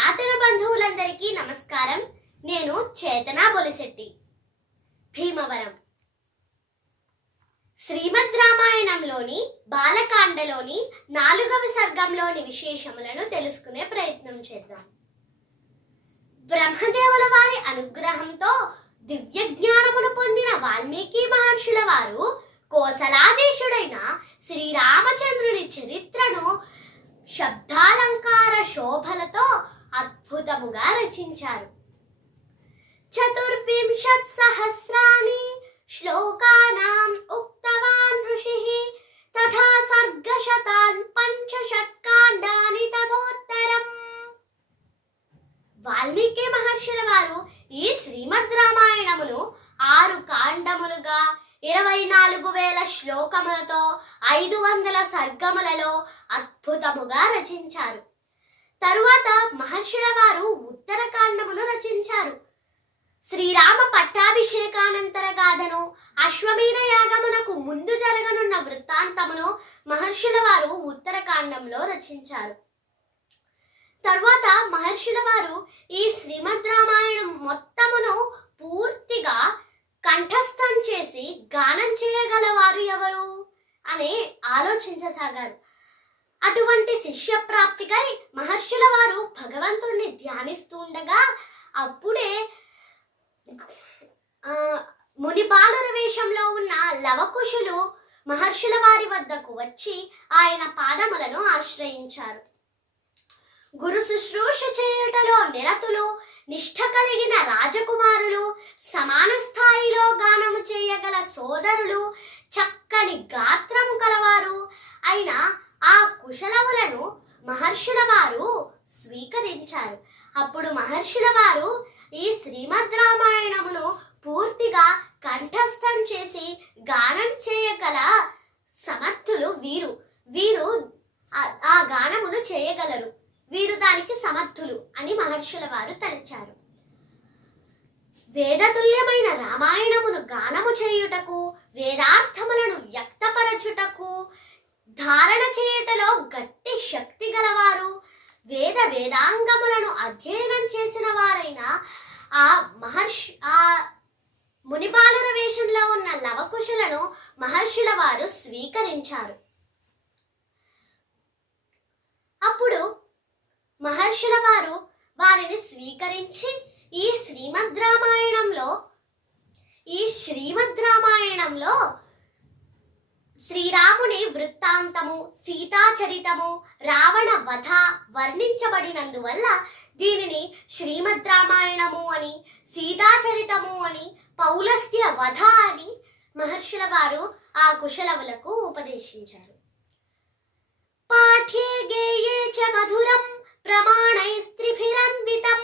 సనాతన బంధువులందరికీ నమస్కారం. నేను చేతనా బొలిశెట్టి, భీమవరం. శ్రీమద్ రామాయణంలోని బాలకాండలోని 4వ సర్గంలోని విశేషములను తెలుసుకునే ప్రయత్నం చేద్దాం. బ్రహ్మదేవుల వారి అనుగ్రహంతో దివ్య జ్ఞానమును పొందిన వాల్మీకి మహర్షుల వారు కోసలాధీశుడైన శ్రీరామచంద్రుని చరిత్రను శబ్దాలంకార శోభలతో అద్భుతముగా రచించారు. 24 సహస్రాని శ్లోకానాం ఉక్తవాన్ ఋషిః తథా సర్గశతాన్ 5 షట్కాండాని తథోత్తరం. వాల్మీకి మహర్షుల వారు ఈ శ్రీమద్ రామాయణమును 6 కాండములుగా 24,000 శ్లోకములతో 500 సర్గములలో అద్భుతముగా రచించారు. తరువాత మహర్షుల వారు ఉత్తరకాండమును రచించారు. శ్రీరామ పట్టాభిషేకానంతర గాథను, అశ్వమేధ యాగమునకు ముందు జరగనున్న వృత్తాంతమును మహర్షుల వారు ఉత్తరకాండంలో రచించారు. తరువాత మహర్షుల వారు ఈ శ్రీమద్ రామాయణం మొత్తమును పూర్తిగా కంఠస్థం చేసి గానం చేయగలవారు ఎవరు అని ఆలోచించసాగారు. అటువంటి శిష్య ప్రాప్తికై మహర్షుల వారు భగవంతుడిని ధ్యానిస్తూ ఉండగా అప్పుడే ముని బాలుర వేషంలో ఉన్న లవకుశులు మహర్షుల వారి వద్దకు వచ్చి ఆయన పాదములను ఆశ్రయించారు. గురు శుశ్రూష చేయుటలో నిరతులు, నిష్ఠ కలిగిన రాజకుమారులు, సమాన స్థాయిలో గానము చేయగల సోదరులు, చక్కని గాత్రము కలవారు అయిన ఆ కుశలవులను మహర్షుల వారు స్వీకరించారు. అప్పుడు మహర్షుల వారు ఈ శ్రీమద్ రామాయణమును పూర్తిగా కంఠస్థం చేసి గానం చేయగల సమర్థులు వీరు ఆ గానమును చేయగలరు, వీరు దానికి సమర్థులు అని మహర్షుల వారు తలచారు. వేదతుల్యమైన రామాయణమును గానము చేయుటకు, వేదార్థములను వ్యక్తపరచుటకు, ధారణ చేయుటలో గట్టి శక్తి గలవారు, వేదాంగములను అధ్యయనం చేసిన వారైన ఆ మునిబాలుర వేషంలో ఉన్న లవకుశులను మహర్షుల వారు స్వీకరించారు. అప్పుడు మహర్షుల వారు వారిని స్వీకరించి ఈ శ్రీమద్ రామాయణంలో శ్రీరాముని వృత్తాంతము, సీతాచరితము, రావణ వధ వర్ణించబడినందువల్ల దీనిని శ్రీమద్ రామాయణము అని, సీతాచరితము అని, పౌలస్త్య వధ అని మహర్షుల వారు ఆ కుశలవులకు ఉపదేశించారు. పాఠ్యే గేయే చ మధురం ప్రమాణైస్త్రిభిరన్వితం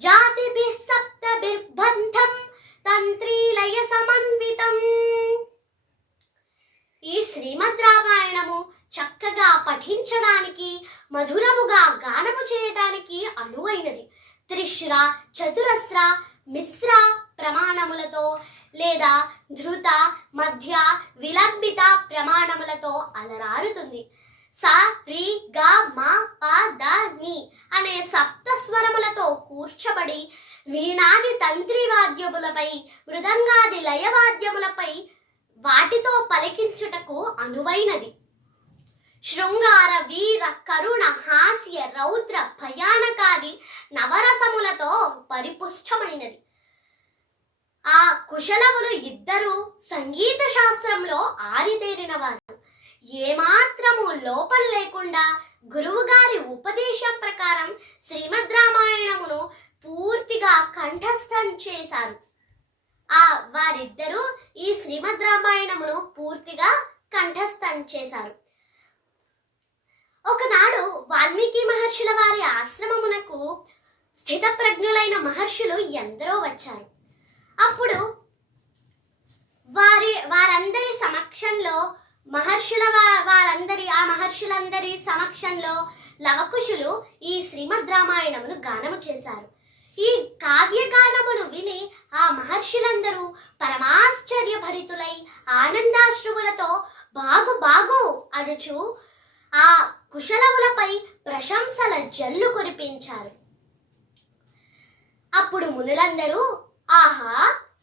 జాతిభిః సప్తభిర్బంధం తంత్రీలయ సమన్వితం. ఈ శ్రీమద్ రామాయణము చక్కగా పఠించడానికి, మధురముగా గానము చేయడానికి అనువైనది. త్రిశ్ర, చతురస్ర, మిశ్ర ప్రమాణములతో లేదా ధృత, మధ్య, విలంబిత ప్రమాణములతో అలరారుతుంది. స, రి, గ, మ, ప, ద, ని అనే సప్త స్వరములతో కూర్చబడి వీణాది తంత్రి వాద్యములపై, మృదంగాది లయవాద్యములపై వాటితో పలికించుటకు అనువైనది. శృంగార, వీర, కరుణ, హాస్య, రౌద్ర, భయానకాది నవరసములతో పరిపుష్టమైనది. ఆ కుశలవులు ఇద్దరు సంగీత శాస్త్రంలో ఆరితేరిన వారు. ఏమాత్రము లోపం లేకుండా గురువు గారి ఉపదేశం ప్రకారం శ్రీమద్ రామాయణమును పూర్తిగా కంఠస్థం చేశారు. వారిద్దరూ ఈ శ్రీమద్ రామాయణమును పూర్తిగా కంఠస్థం చేశారు. ఒకనాడు వాల్మీకి మహర్షుల వారి ఆశ్రమమునకు స్థితప్రజ్ఞులైన మహర్షులు ఎందరో వచ్చారు. అప్పుడు వారందరి సమక్షంలో మహర్షులందరి సమక్షంలో లవకుశులు ఈ శ్రీమద్ రామాయణమును గానము చేశారు. ఈ కావ్యగానమును విని ఆ మహర్షులందరూ పరమాశ్చర్య భరితులై ఆనందాశ్రువులతో బాగు అనుచు ఆ కుశలవులపై ప్రశంసల జల్లు కురిపించారు. అప్పుడు మునులందరూ, ఆహా,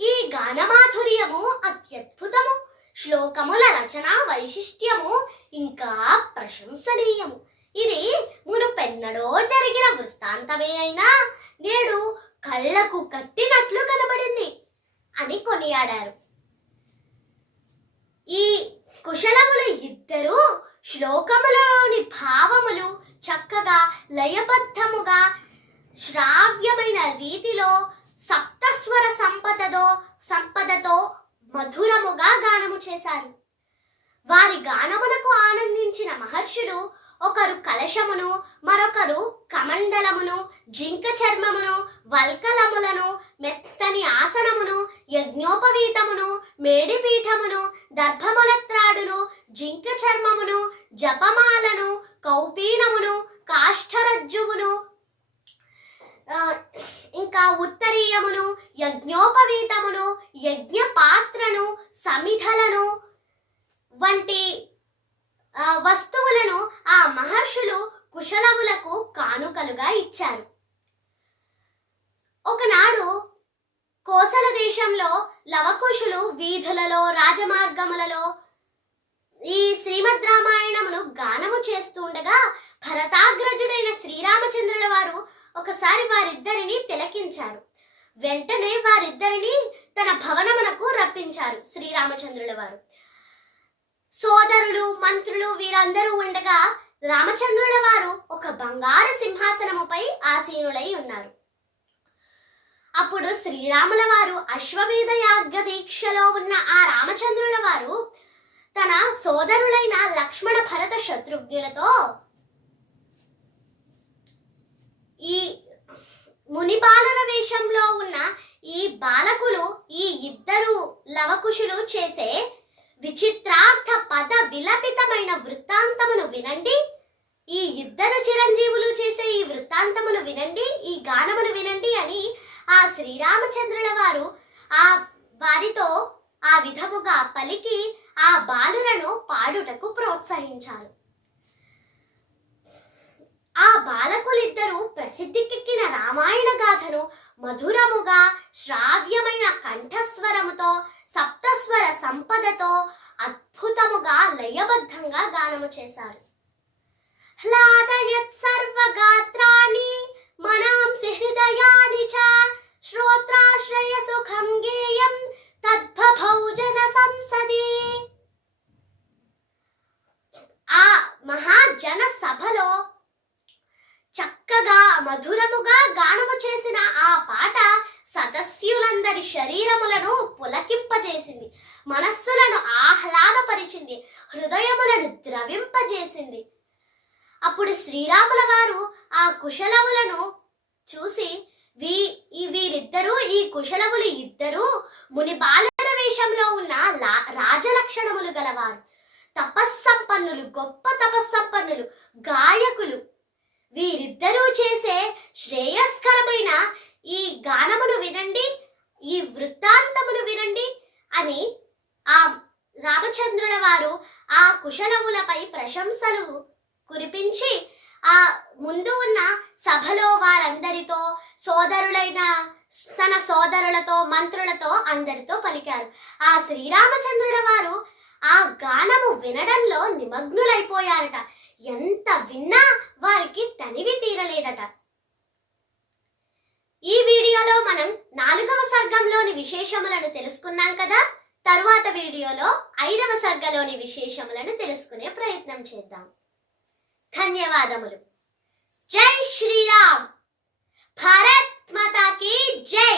ఈ గానమాధుర్యము అత్యద్భుతము, శ్లోకముల రచన వైశిష్ట్యము ఇంకా ప్రశంసనీయము. ఇది మునుపెన్నడో జరిగిన వృత్తాంతమే అయినా నేడు కళ్ళకు కట్టినట్లు కనబడింది అని కొనియాడారు. ఈ కుశలములు ఇద్దరు శ్లోకములలోని భావములు చక్కగా లయబద్ధముగా శ్రావ్యమైన రీతిలో సప్తస్వర సంపదతో మధురముగా గానము చేశారు. వారి గానమునకు ఆనందించిన మహర్షులు ఒకరు కలశమును, మరొకరు కమండలమును, జింక చర్మమును, వల్కలములను, మెత్తని ఆసనమును, యజ్ఞోపవీతమును, మేడిపీఠమును, దర్భములత్రాడును, జింక చర్మమును, జపమాలను, కౌపీనమును, కాష్ఠరజ్జువును, ఇంకా ఉత్తరీయమును, యజ్ఞోపవీతమును, యజ్ఞ పాత్రను, సమిధలను వంటి వస్తువులను ఆ మహర్షులు కుశలవులకు కానుకలుగా ఇచ్చారు. ఒకనాడు కోసల దేశంలో లవకుశులు వీధులలో, రాజమార్గములలో ఈ శ్రీమద్ రామాయణమును గానము చేస్తూ ఉండగా భరతాగ్రజుడైన శ్రీరామచంద్రుల వారు ఒకసారి వారిద్దరిని తిలకించారు. వెంటనే వారిద్దరిని తన భవనమునకు రప్పించారు శ్రీరామచంద్రుల వారు. సోదరులు, మంత్రులు వీరందరూ ఉండగా రామచంద్రుల వారు ఒక బంగారు సింహాసనముపై ఆసీనులై ఉన్నారు. అప్పుడు శ్రీరాముల వారు అశ్వమేధ యాగ దీక్షలో ఉన్న ఆ రామచంద్రుల వారు తన సోదరులైన లక్ష్మణ, భరత, శత్రుఘ్నులతో, ఈ మునిబాలన వేషంలో ఉన్న ఈ బాలకులు, ఈ ఇద్దరు లవకుశులు చేసే విచిత్రార్థ పద విలపితమైన వృత్తాంతమును వినండి, ఈ ఇద్దరు చిరంజీవులు చేసే ఈ వృత్తాంతమును వినండి, ఈ గానమును వినండి అని ఆ శ్రీరామచంద్రుల వారు ఆ వారితో ఆ విధముగా పలికి ఆ బాలులను పాడుటకు ప్రోత్సహించారు. ఆ బాలకులిద్దరూ ప్రసిద్ధికెక్కిన రామాయణ గాథను మధురముగా శ్రావ్యమైన కంఠస్వరముతో సప్తస్వర సంపదతో అద్భుతముగా లయబద్ధంగా గానము చేశారు. హ్లాదయత్ సర్వగాత్రాని మనాంసి హృదయాని చ శ్రోత్రాశ్రయ సుఖం గేయం తద్భభౌ జన సంసది. ఆ మహాజన సభలో చక్కగా మధురముగా గానము చేసిన ఆ పాట సదస్యులందరి శరీరములను పులకింపజేసింది, మనస్సులను ఆహ్లాదపరిచింది, హృదయములను ద్రవింపజేసింది. అప్పుడు శ్రీరాముల వారు ఆ కుశలవులను చూసి, వీరిద్దరూ, ఈ కుశలవులు ఇద్దరూ ముని బాలన వేషంలో ఉన్న రాజలక్షణములు గలవారు, తపస్సంపన్నులు, గొప్ప తపస్సంపన్నులు, గాయకులు. వీరిద్దరూ చేసే శ్రేయస్కరమైన ఈ గానమును వినండి, ఈ వృత్తాంతమును వినండి అని ఆ రామచంద్రుల వారు ఆ కుశలవులపై ప్రశంసలు కురిపించి ఆ ముందు ఉన్న సభలో వారందరితో, సోదరులైన తన సోదరులతో, మంత్రులతో అందరితో పలికారు. ఆ శ్రీరామచంద్రుల వారు ఆ గానము వినడంలో నిమగ్నులైపోయారట. ఎంత విన్నా వారికి తనివి తీరలేదట. ఈ వీడియోలో మనం 4వ సర్గంలోని విశేషములను తెలుసుకున్నాం కదా. తరువాత వీడియోలో 5వ సర్గలోని విశేషములను తెలుసుకునే ప్రయత్నం చేద్దాం. ధన్యవాదములు. జై శ్రీరామ్. భారత్ మాతా కీ జై.